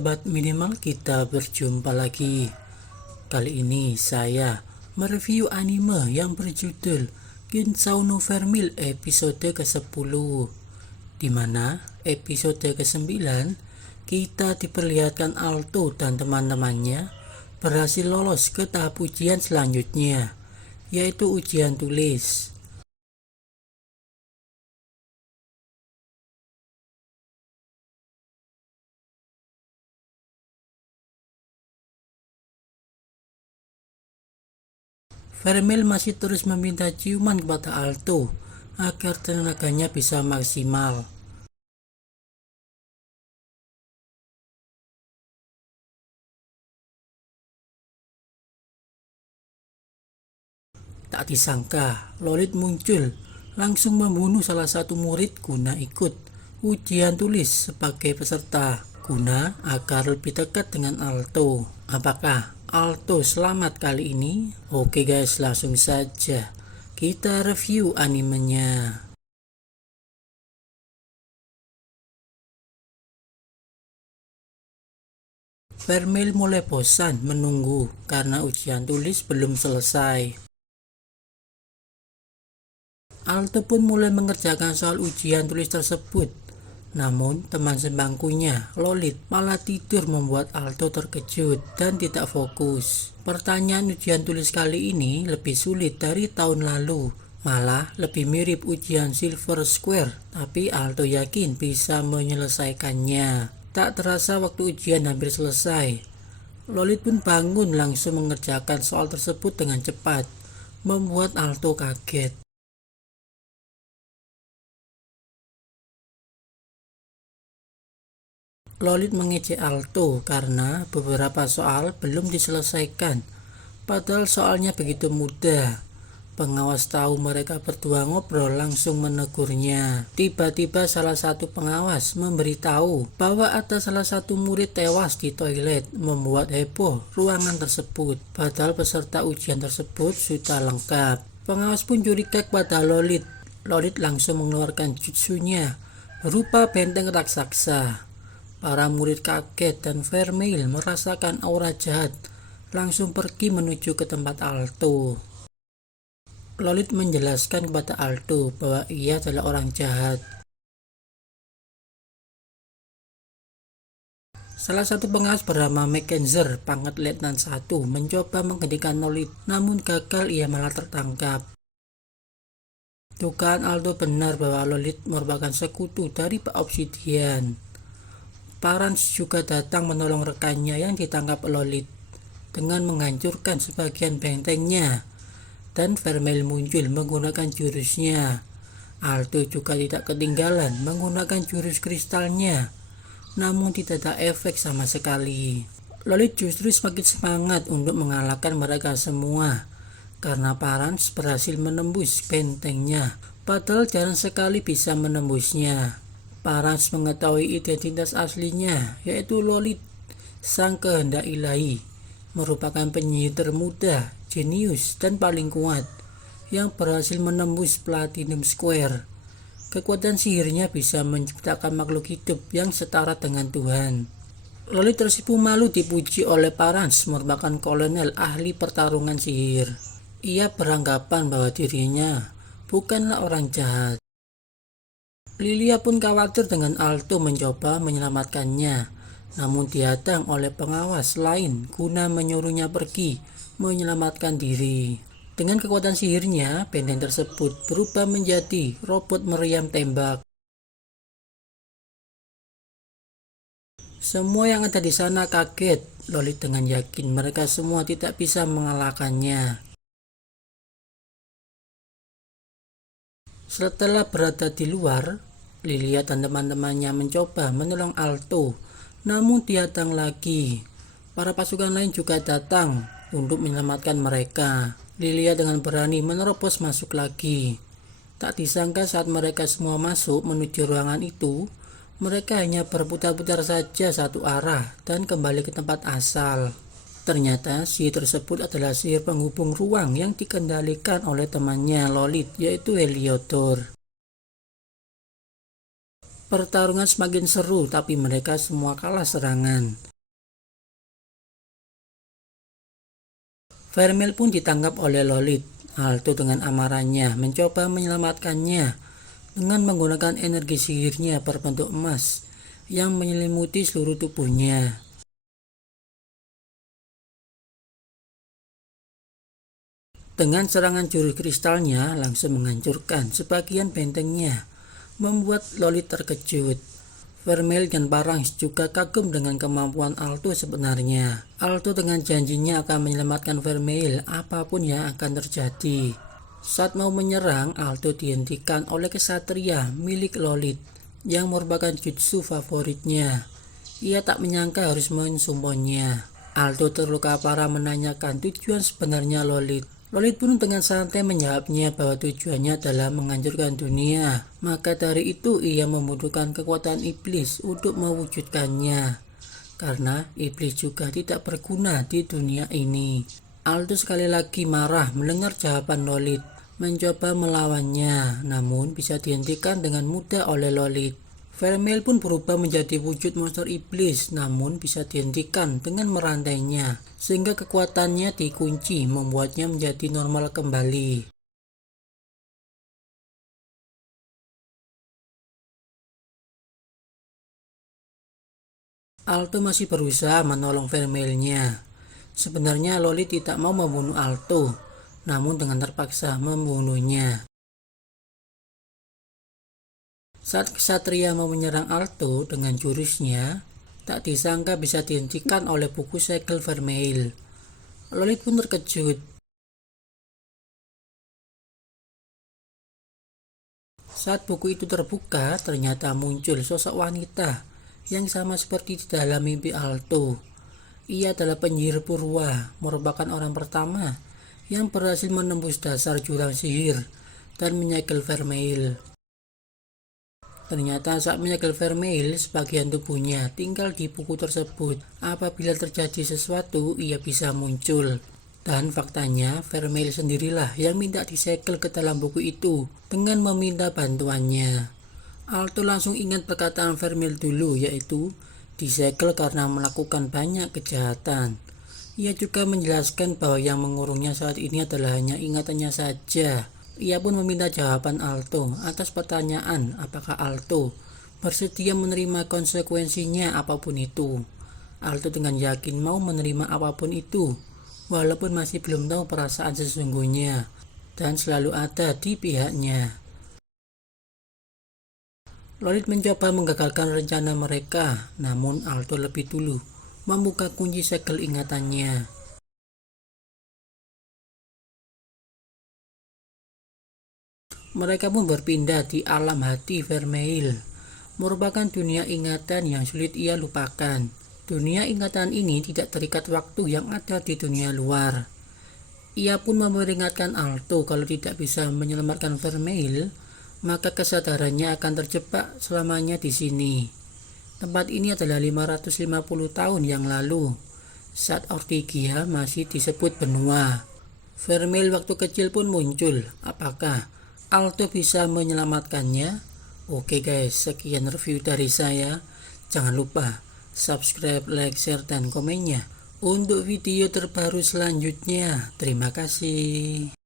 sobat minimal, kita berjumpa lagi. Kali ini saya mereview anime yang berjudul Kinsou no Vermil episode ke-10, dimana episode ke-9 kita diperlihatkan Alto dan teman-temannya berhasil lolos ke tahap ujian selanjutnya, yaitu ujian tulis. Vermil masih terus meminta ciuman kepada Alto agar tenaganya bisa maksimal. Tak disangka, Lolit muncul langsung membunuh salah satu murid guna ikut ujian tulis sebagai peserta, guna agar lebih dekat dengan Alto. Apakah Alto selamat kali ini? Oke guys, langsung saja kita review animenya. Vermil mulai bosan menunggu karena ujian tulis belum selesai. Alto pun mulai mengerjakan soal ujian tulis tersebut. Namun teman sebangkunya, Lolit, malah tidur membuat Alto terkejut dan tidak fokus. Pertanyaan ujian tulis kali ini lebih sulit dari tahun lalu, malah lebih mirip ujian Silver Square, tapi Alto yakin bisa menyelesaikannya. Tak terasa waktu ujian hampir selesai. Lolit pun bangun langsung mengerjakan soal tersebut dengan cepat, membuat Alto kaget. Lolit mengejek Alto karena beberapa soal belum diselesaikan, padahal soalnya begitu mudah. Pengawas tahu mereka berdua ngobrol langsung menegurnya. Tiba-tiba salah satu pengawas memberitahu bahwa ada salah satu murid tewas di toilet, membuat heboh ruangan tersebut. Padahal peserta ujian tersebut sudah lengkap. Pengawas pun curiga kepada Lolit. Lolit langsung mengeluarkan jutsunya berupa benteng raksasa. Para murid kaget dan Vermil merasakan aura jahat, langsung pergi menuju ke tempat Alto. Lolit menjelaskan kepada Alto bahwa ia adalah orang jahat. Salah satu pengawas bernama Mackenzie, pangkat Letnan 1, mencoba menghentikan Lolit, namun gagal, ia malah tertangkap. Dugaan Alto benar bahwa Lolit merupakan sekutu dari Pak Obsidian. Parans juga datang menolong rekannya yang ditangkap Lolit dengan menghancurkan sebagian bentengnya, dan Vermil muncul menggunakan jurusnya. Alto juga tidak ketinggalan menggunakan jurus kristalnya, namun tidak ada efek sama sekali. Lolit justru semakin semangat untuk mengalahkan mereka semua karena Parans berhasil menembus bentengnya, padahal jarang sekali bisa menembusnya. Parans mengetahui identitas aslinya, yaitu Lolit, sang kehendak ilahi, merupakan penyihir termuda, jenius, dan paling kuat yang berhasil menembus Platinum Square. Kekuatan sihirnya bisa menciptakan makhluk hidup yang setara dengan Tuhan. Lolit tersipu malu dipuji oleh Parans merupakan kolonel ahli pertarungan sihir. Ia beranggapan bahwa dirinya bukanlah orang jahat. Lilia pun khawatir dengan Alto mencoba menyelamatkannya, namun dihadang oleh pengawas lain guna menyuruhnya pergi menyelamatkan diri. Dengan kekuatan sihirnya, benteng tersebut berubah menjadi robot meriam tembak. Semua yang ada di sana kaget. Lolit dengan yakin mereka semua tidak bisa mengalahkannya. Setelah berada di luar, Lilia dan teman-temannya mencoba menolong Alto, namun dihadang lagi. Para pasukan lain juga datang untuk menyelamatkan mereka. Lilia dengan berani menerobos masuk lagi. Tak disangka saat mereka semua masuk menuju ruangan itu, mereka hanya berputar-putar saja satu arah dan kembali ke tempat asal. Ternyata sihir tersebut adalah sihir penghubung ruang yang dikendalikan oleh temannya Lolit, yaitu Heliodor. Pertarungan semakin seru, tapi mereka semua kalah serangan. Vermeil pun ditangkap oleh Lolith. Alto dengan amarahnya mencoba menyelamatkannya dengan menggunakan energi sihirnya berbentuk emas yang menyelimuti seluruh tubuhnya. Dengan serangan jurus kristalnya langsung menghancurkan sebagian bentengnya, membuat Lolith terkejut. Vermeil dan Parangs juga kagum dengan kemampuan Alto sebenarnya. Alto dengan janjinya akan menyelamatkan Vermeil apapun yang akan terjadi. Saat mau menyerang, Alto dihentikan oleh kesatria milik Lolith yang merupakan jutsu favoritnya. Ia tak menyangka harus mensummonnya. Alto terluka parah menanyakan tujuan sebenarnya Lolith. Lolith pun dengan santai menjawabnya bahwa tujuannya adalah menghancurkan dunia. Maka dari itu ia membutuhkan kekuatan iblis untuk mewujudkannya. Karena iblis juga tidak berguna di dunia ini. Alto sekali lagi marah mendengar jawaban Lolith. Mencoba melawannya, namun bisa dihentikan dengan mudah oleh Lolith. Vermeil pun berubah menjadi wujud monster iblis, namun bisa dihentikan dengan merantainya, sehingga kekuatannya dikunci, membuatnya menjadi normal kembali. Alto masih berusaha menolong Vermeilnya. Sebenarnya Lolith tidak mau membunuh Alto, namun dengan terpaksa membunuhnya. Saat kesatria mau menyerang Alto dengan jurusnya, tak disangka bisa dihentikan oleh buku segel Vermeil. Lolith pun terkejut. Saat buku itu terbuka, ternyata muncul sosok wanita yang sama seperti di dalam mimpi Alto. Ia adalah penyihir purwa, merupakan orang pertama yang berhasil menembus dasar jurang sihir dan menyegel Vermeil. Ternyata saat menyegel Vermeil, sebagian tubuhnya tinggal di buku tersebut. Apabila terjadi sesuatu, ia bisa muncul. Dan faktanya, Vermeil sendirilah yang minta disegel ke dalam buku itu dengan meminta bantuannya. Alto langsung ingat perkataan Vermeil dulu, yaitu disegel karena melakukan banyak kejahatan. Ia juga menjelaskan bahwa yang mengurungnya saat ini adalah hanya ingatannya saja. Ia pun meminta jawaban Alto atas pertanyaan apakah Alto bersedia menerima konsekuensinya apapun itu. Alto dengan yakin mau menerima apapun itu, walaupun masih belum tahu perasaan sesungguhnya, dan selalu ada di pihaknya. Lolith mencoba menggagalkan rencana mereka, namun Alto lebih dulu membuka kunci segel ingatannya. Mereka pun berpindah di alam hati Vermeil, merupakan dunia ingatan yang sulit ia lupakan. Dunia ingatan ini tidak terikat waktu yang ada di dunia luar. Ia pun memperingatkan Alto kalau tidak bisa menyelamatkan Vermeil, maka kesadarannya akan terjebak selamanya di sini. Tempat ini adalah 550 tahun yang lalu, saat Ortygia masih disebut benua. Vermeil waktu kecil pun muncul. Apakah Alto bisa menyelamatkannya? Oke guys, sekian review dari saya. Jangan lupa subscribe, like, share, dan komennya untuk video terbaru selanjutnya. Terima kasih.